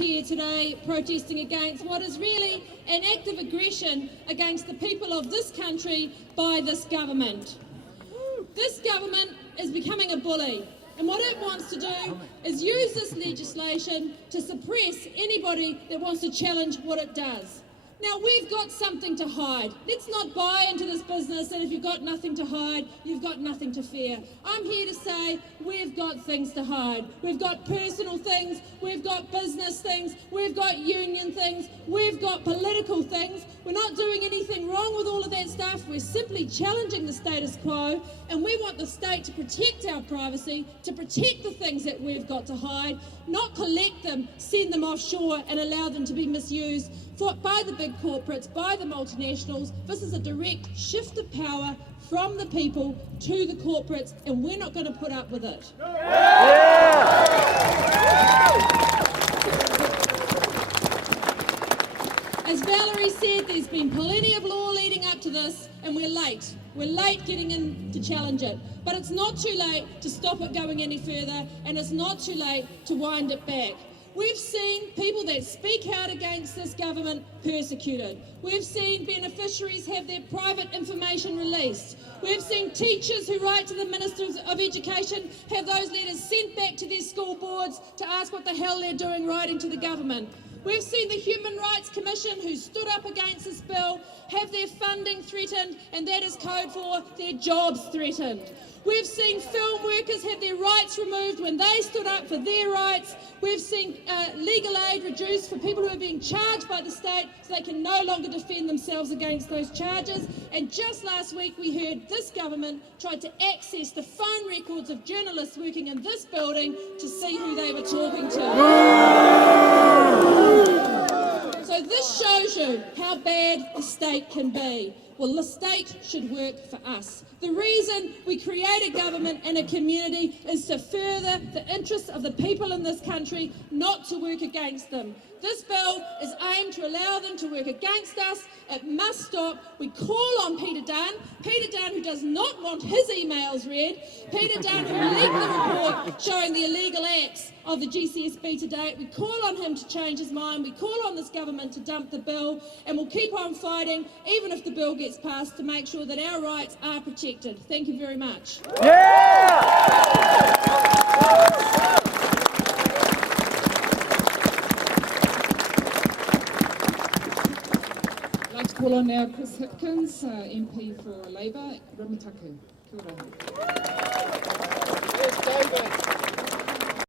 here today protesting against what is really an act of aggression against the people of this country by this government. This government is becoming a bully, and what it wants to do is use this legislation to suppress anybody that wants to challenge what it does. Now, we've got something to hide. Let's not buy into this business that if you've got nothing to hide, you've got nothing to fear. I'm here to say we've got things to hide. We've got personal things, we've got business things, we've got union things, we've got political things. We're not doing anything wrong with all of that stuff. We're simply challenging the status quo, and we want the state to protect our privacy, to protect the things that we've got to hide, not collect them, send them offshore and allow them to be misused by the big corporates, by the multinationals. This is a direct shift of power from the people to the corporates, and we're not going to put up with it. As Valerie said, there's been plenty of law leading up to this, and we're late. We're late getting in to challenge it. But it's not too late to stop it going any further, and it's not too late to wind it back. We've seen people that speak out against this government persecuted. We've seen beneficiaries have their private information released. We've seen teachers who write to the Ministers of Education have those letters sent back to their school boards to ask what the hell they're doing writing to the government. We've seen the Human Rights Commission, who stood up against this bill, have their funding threatened, and that is code for their jobs threatened. We've seen film workers have their rights removed when they stood up for their rights. We've seen legal aid reduced for people who are being charged by the state so they can no longer defend themselves against those charges. And just last week we heard this government tried to access the phone records of journalists working in this building to see who they were talking to. So this shows you how bad the state can be. Well, the state should work for us. The reason we create a government and a community is to further the interests of the people in this country, not to work against them. This bill is aimed to allow them to work against us. It must stop. We call on Peter Dunn, who does not want his emails read, Peter Dunn who leaked the report showing the illegal acts of the GCSB to date. We call on him to change his mind. We call on this government to dump the bill, and we'll keep on fighting, even if the bill gets passed, to make sure that our rights are protected. Thank you very much. I'd like to call on now Chris Hipkins, MP for Labour, Rimutaku. Kia ora. Yes, David.